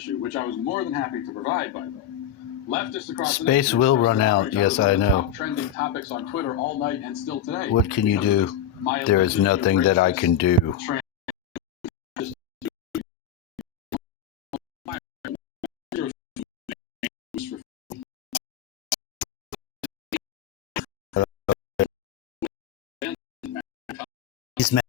issue, which I was more than happy to provide, by the way. Leftists across Space will run out. Yes, I know. Trending topics on Twitter all night and still today. What can you do? There is nothing that I can do. He's mad.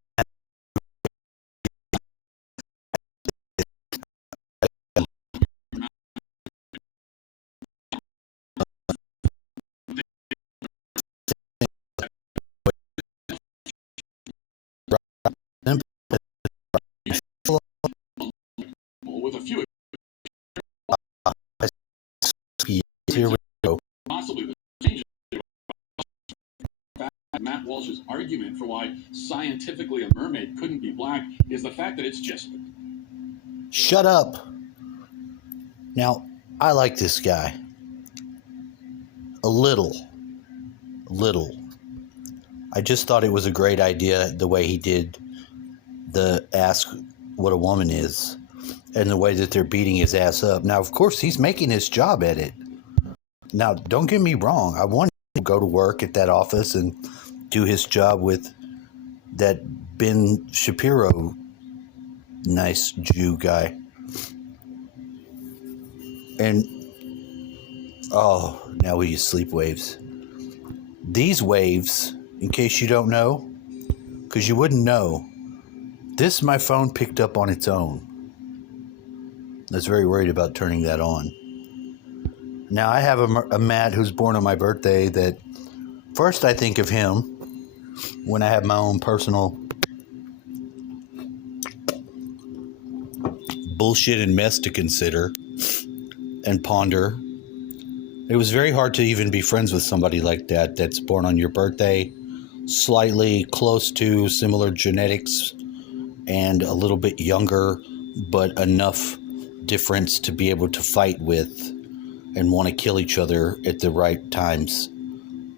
With a few Here we go. possibly the changes. Matt Walsh's argument for why scientifically a mermaid couldn't be black is the fact that it's just. Shut up. Now, I like this guy. A little. I just thought it was a great idea the way he did the ask what a woman is and the way that they're beating his ass up. Now, of course, he's making his job at it. Now, don't get me wrong. I want him to go to work at that office and do his job with that Ben Shapiro nice Jew guy. And, oh, now we use sleep waves. These waves, in case you don't know, because you wouldn't know, this my phone picked up on its own. I was very worried about turning that on. Now, I have a Matt who's born on my birthday that first I think of him when I have my own personal bullshit and mess to consider and ponder. It was very hard to even be friends with somebody like that that's born on your birthday, slightly close to similar genetics and a little bit younger, but enough difference to be able to fight with and want to kill each other at the right times.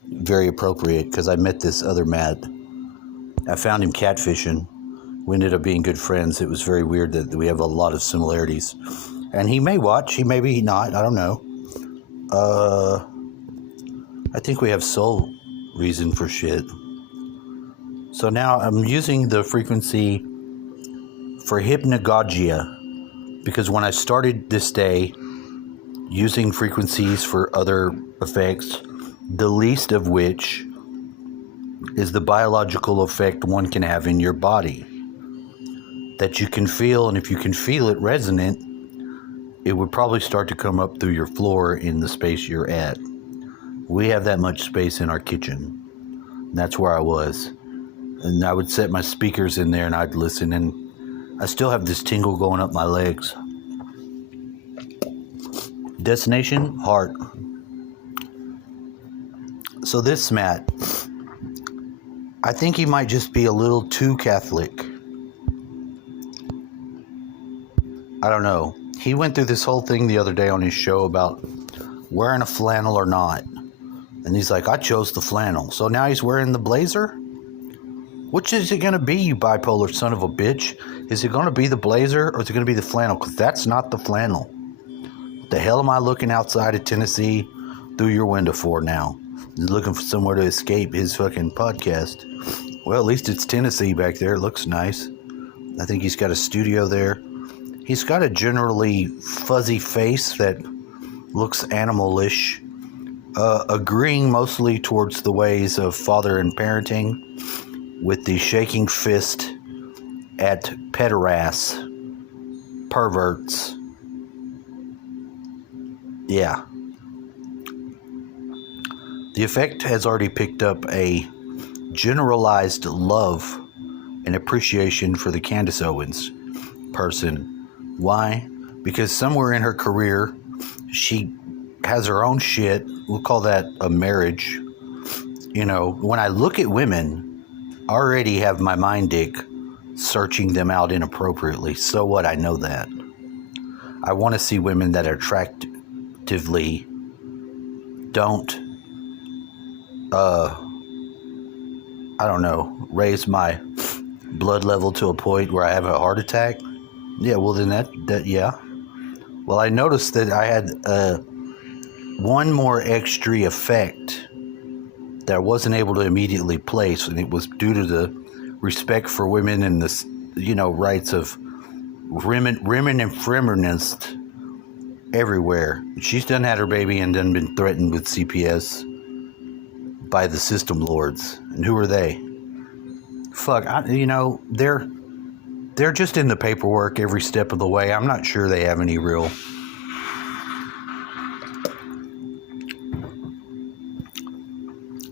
Very appropriate, because I met this other Matt. I found him catfishing. We ended up being good friends. It was very weird that we have a lot of similarities. And he may watch, he may be not, I don't know. I think we have soul reason for shit. So now I'm using the frequency for hypnagogia, because when I started this day using frequencies for other effects, the least of which is the biological effect one can have in your body that you can feel, and if you can feel it resonant, it would probably start to come up through your floor in the space you're at. We have that much space in our kitchen. That's where I was. And I would set my speakers in there and I'd listen, and I still have this tingle going up my legs. Destination, heart. So this Matt, I think he might just be a little too Catholic. I don't know. He went through this whole thing the other day on his show about wearing a flannel or not. And he's like, I chose the flannel. So now he's wearing the blazer? Which is it going to be, you bipolar son of a bitch? Is it going to be the blazer or is it going to be the flannel? Because that's not the flannel. What the hell am I looking outside of Tennessee through your window for now? He's looking for somewhere to escape his fucking podcast. Well, at least it's Tennessee back there. It looks nice. I think he's got a studio there. He's got a generally fuzzy face that looks animalish, agreeing mostly towards the ways of father and parenting, with the shaking fist at pederasts, perverts. Yeah. The effect has already picked up a generalized love and appreciation for the Candace Owens person. Why? Because somewhere in her career, she has her own shit. We'll call that a marriage. You know, when I look at women, I already have my mind dick searching them out inappropriately. So what? I know that. I want to see women that attractively don't, I don't know, raise my blood level to a point where I have a heart attack. Yeah, well then that yeah. Well, I noticed that I had one more extra effect that I wasn't able to immediately place, and it was due to the respect for women and the, rights of women and feminists everywhere. She's done had her baby and then been threatened with CPS by the system lords. And who are they? Fuck, they're just in the paperwork every step of the way. I'm not sure they have any real...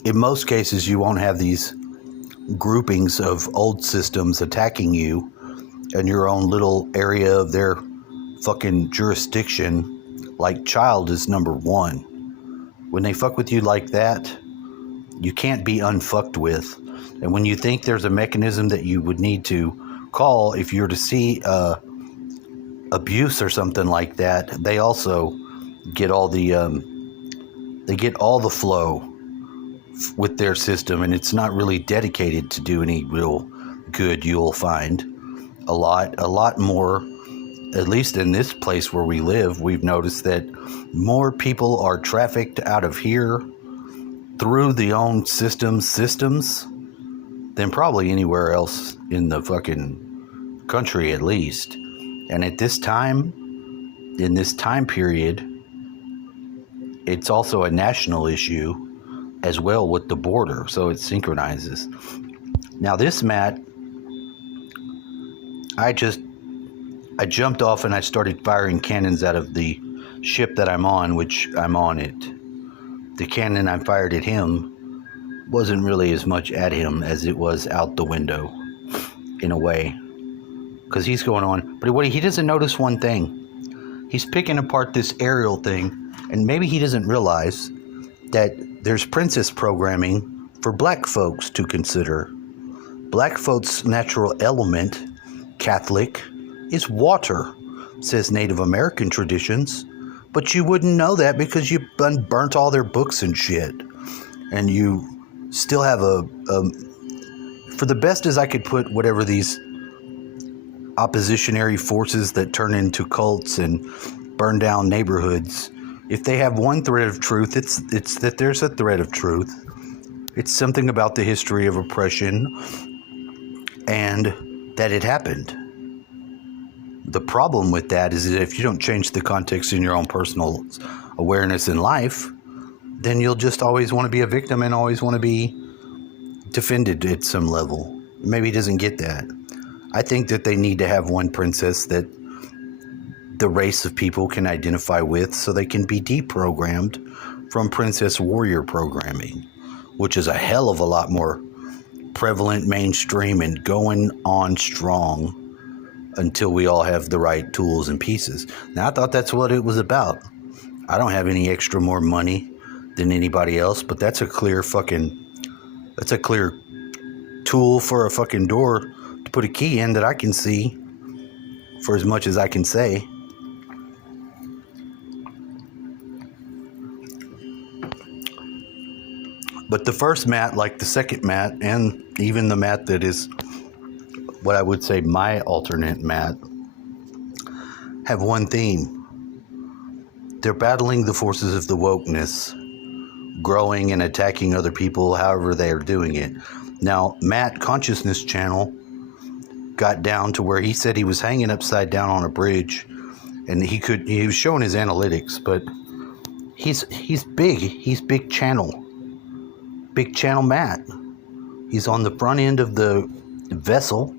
In most cases, you won't have these groupings of old systems attacking you in your own little area of their fucking jurisdiction. Like child is number one. When they fuck with you like that, you can't be unfucked with. And when you think there's a mechanism that you would need to call if you're to see abuse or something like that, they also get all the flow with their system, and it's not really dedicated to do any real good. You'll find a lot more, at least in this place where we live, we've noticed that more people are trafficked out of here through the own systems than probably anywhere else in the fucking country, at least. And at this time, in this time period, it's also a national issue as well with the border, so it synchronizes. Now this mat, I jumped off and I started firing cannons out of the ship that I'm on, which I'm on it. The cannon I fired at him wasn't really as much at him as it was out the window, in a way, because he's going on. But he doesn't notice one thing. He's picking apart this aerial thing, and maybe he doesn't realize that there's princess programming for black folks to consider. Black folks' natural element, Catholic, is water, says Native American traditions. But you wouldn't know that because you burnt all their books and shit. And you still have for the best as I could put whatever these oppositionary forces that turn into cults and burn down neighborhoods, if they have one thread of truth, it's that there's a thread of truth. It's something about the history of oppression and that it happened. The problem with that is that if you don't change the context in your own personal awareness in life, then you'll just always want to be a victim and always want to be defended at some level. Maybe he doesn't get that. I think that they need to have one princess that the race of people can identify with so they can be deprogrammed from princess warrior programming, which is a hell of a lot more prevalent, mainstream, and going on strong until we all have the right tools and pieces. Now, I thought that's what it was about. I don't have any extra more money than anybody else, but that's a clear tool for a fucking door to put a key in that I can see for as much as I can say. But the first mat, like the second mat, and even the mat that is what I would say my alternate mat, have one theme. They're battling the forces of the wokeness, growing and attacking other people however they are doing it. Now, Matt Consciousness Channel got down to where he said he was hanging upside down on a bridge, and he was showing his analytics, but he's big. He's big channel Matt. He's on the front end of the vessel.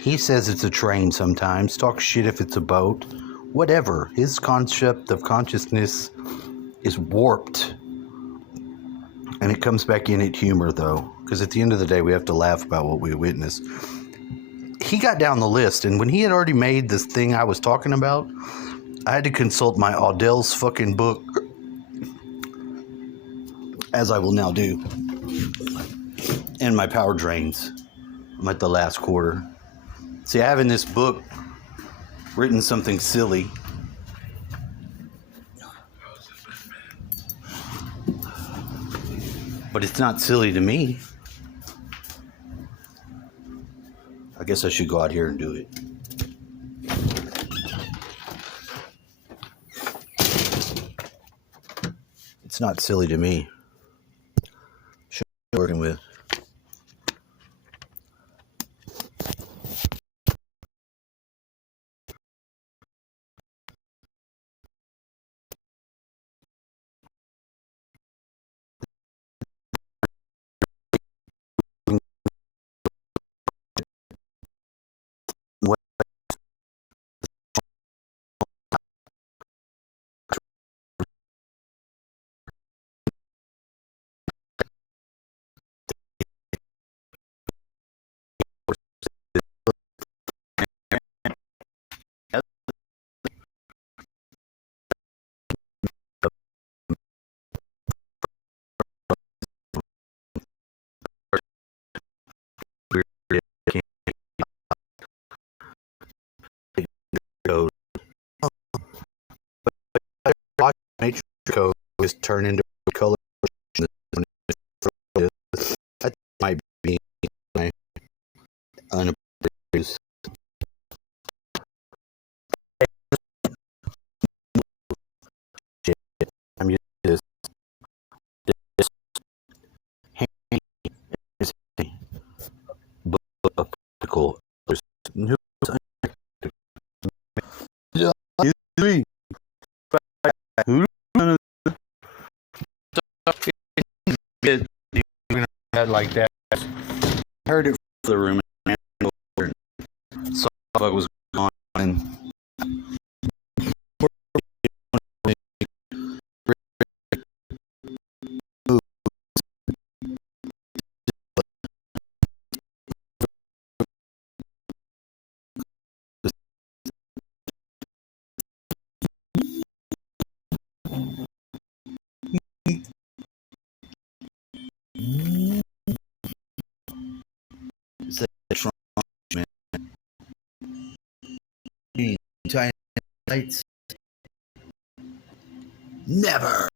He says it's a train sometimes, talks shit if it's a boat, whatever. His concept of consciousness is warped. And it comes back in at humor, though, because at the end of the day, we have to laugh about what we witness. He got down the list, and when he had already made this thing I was talking about, I had to consult my Audell's fucking book, as I will now do, and my power drains. I'm at the last quarter. See, I have in this book written something silly. But it's not silly to me. I guess I should go out here and do it. It's not silly to me. Should be working with. Watch matrix code just turn into color. That might be my unappreciated. I'm using this handy is a book optical. Like that. I heard it from the room. So I was gone. And never.